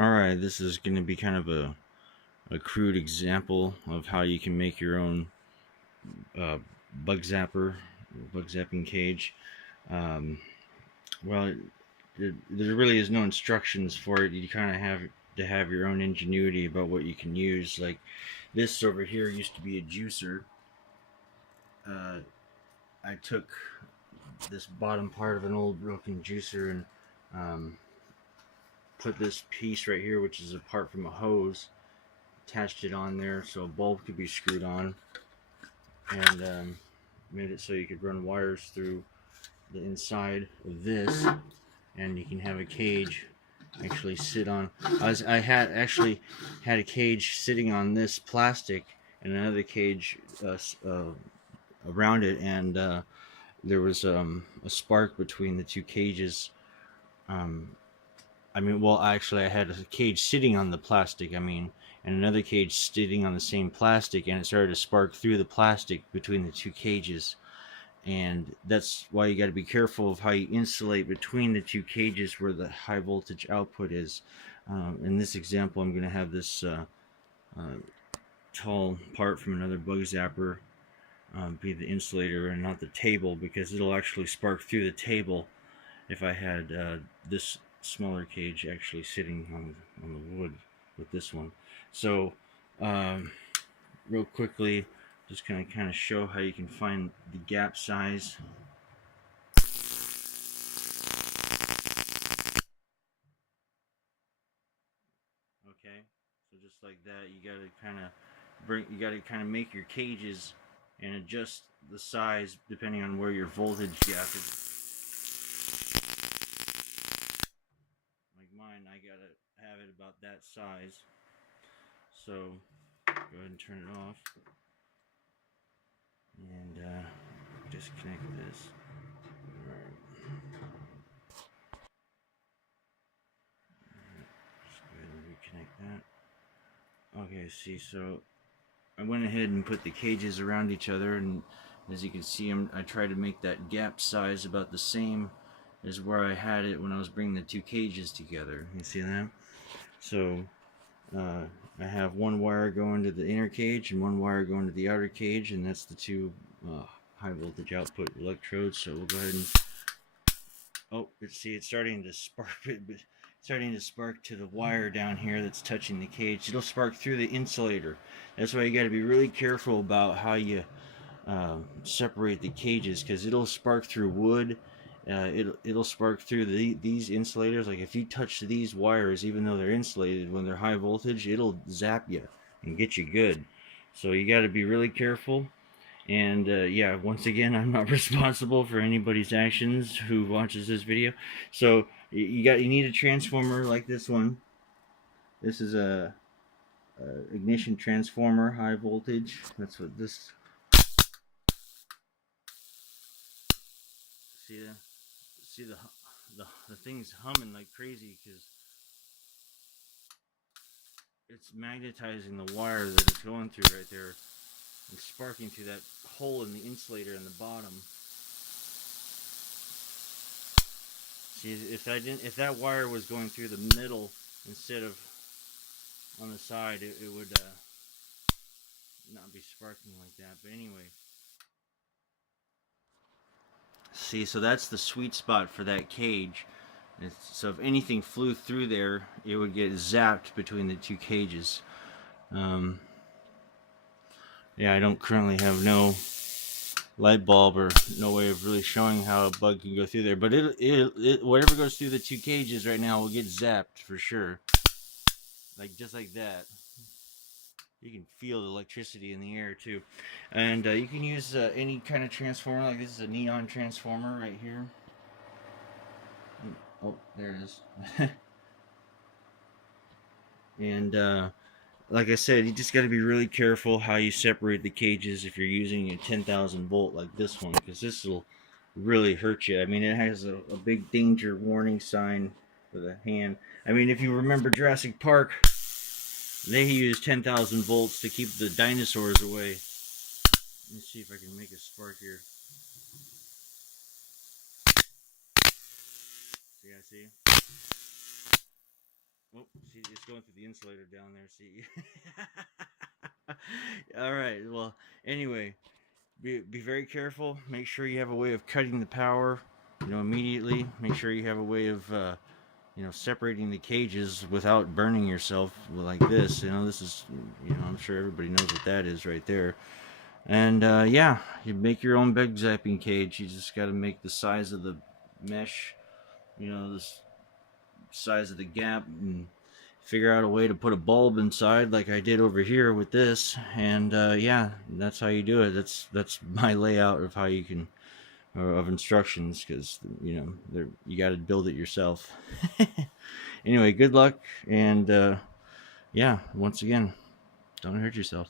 Alright, this is going to be kind of a crude example of how you can make your own uh, bug zapper, bug zapping cage. Um, well, there really is no instructions for it. You kind of have to have your own ingenuity about what you can use. Like this over here used to be a juicer. Uh, I took this bottom part of an old broken juicer and um, put this piece right here, which is apart from a hose, attached it on there so a bulb could be screwed on, and made it so you could run wires through the inside of this, and you can have a cage actually sit on. I had actually had a cage sitting on this plastic and another cage around it, and there was a spark between the two cages. Um, actually, I had a cage sitting on the plastic. And another cage sitting on the same plastic, and it started to spark through the plastic between the two cages. And that's why you got to be careful of how you insulate between the two cages where the high voltage output is. In this example, I'm going to have this uh, tall part from another bug zapper be the insulator and not the table, because it'll actually spark through the table if I had this smaller cage actually sitting on the wood with this one. So real quickly, just gonna kind of show how you can find the gap size. Okay, so just like that, you gotta kind of make your cages and adjust the size depending on where your voltage gap is. Like mine, I gotta have it about that size. So go ahead and turn it off and disconnect this. All right. Just go ahead and reconnect that. Okay, see, so I went ahead and put the cages around each other, and as you can see, I tried to make that gap size about the same as where I had it when I was bringing the two cages together. You see that? So I have one wire going to the inner cage and one wire going to the outer cage, and that's the two high voltage output electrodes. So we'll go ahead and it's starting to spark. Starting to spark to the wire down here that's touching the cage. It'll spark through the insulator. That's why you got to be really careful about how you separate the cages, because it'll spark through wood. It'll spark through these insulators. Like if you touch these wires, even though they're insulated, when they're high voltage, it'll zap you and get you good. So you got to be really careful. And yeah, once again, I'm not responsible for anybody's actions who watches this video. So you need a transformer like this one. This is a ignition transformer, high voltage. That's what this. See the see the thing's humming like crazy because it's magnetizing the wire that it's going through right there and sparking through that hole in the insulator in the bottom. See, if that wire was going through the middle instead of on the side, it would not be sparking like that. But anyway, see, so that's the sweet spot for that cage. So if anything flew through there, it would get zapped between the two cages. Yeah, I don't currently have no light bulb or no way of really showing how a bug can go through there, but whatever goes through the two cages right now will get zapped for sure. Like just like that. You can feel the electricity in the air too. And you can use any kind of transformer. Like this is a neon transformer right here. Oh, there it is. And like I said, you just got to be really careful how you separate the cages if you're using a 10,000 volt like this one, because this will really hurt you. I mean, it has a big danger warning sign with a hand. I mean, if you remember Jurassic Park, they used 10,000 volts to keep the dinosaurs away. Let me see if I can make a spark here. See, I see. Oh, see, it's going through the insulator down there. See. All right. Well, anyway, be very careful. Make sure you have a way of cutting the power, immediately. Make sure you have a way of, separating the cages without burning yourself like this. This is, I'm sure everybody knows what that is right there. And yeah, you make your own bug zapping cage. You just got to make the size of the mesh, the size of the gap, and figure out a way to put a bulb inside like I did over here with this. And yeah, that's how you do it. That's my layout of how you can, of instructions, because you got to build it yourself. Anyway, good luck, and yeah, once again, don't hurt yourself.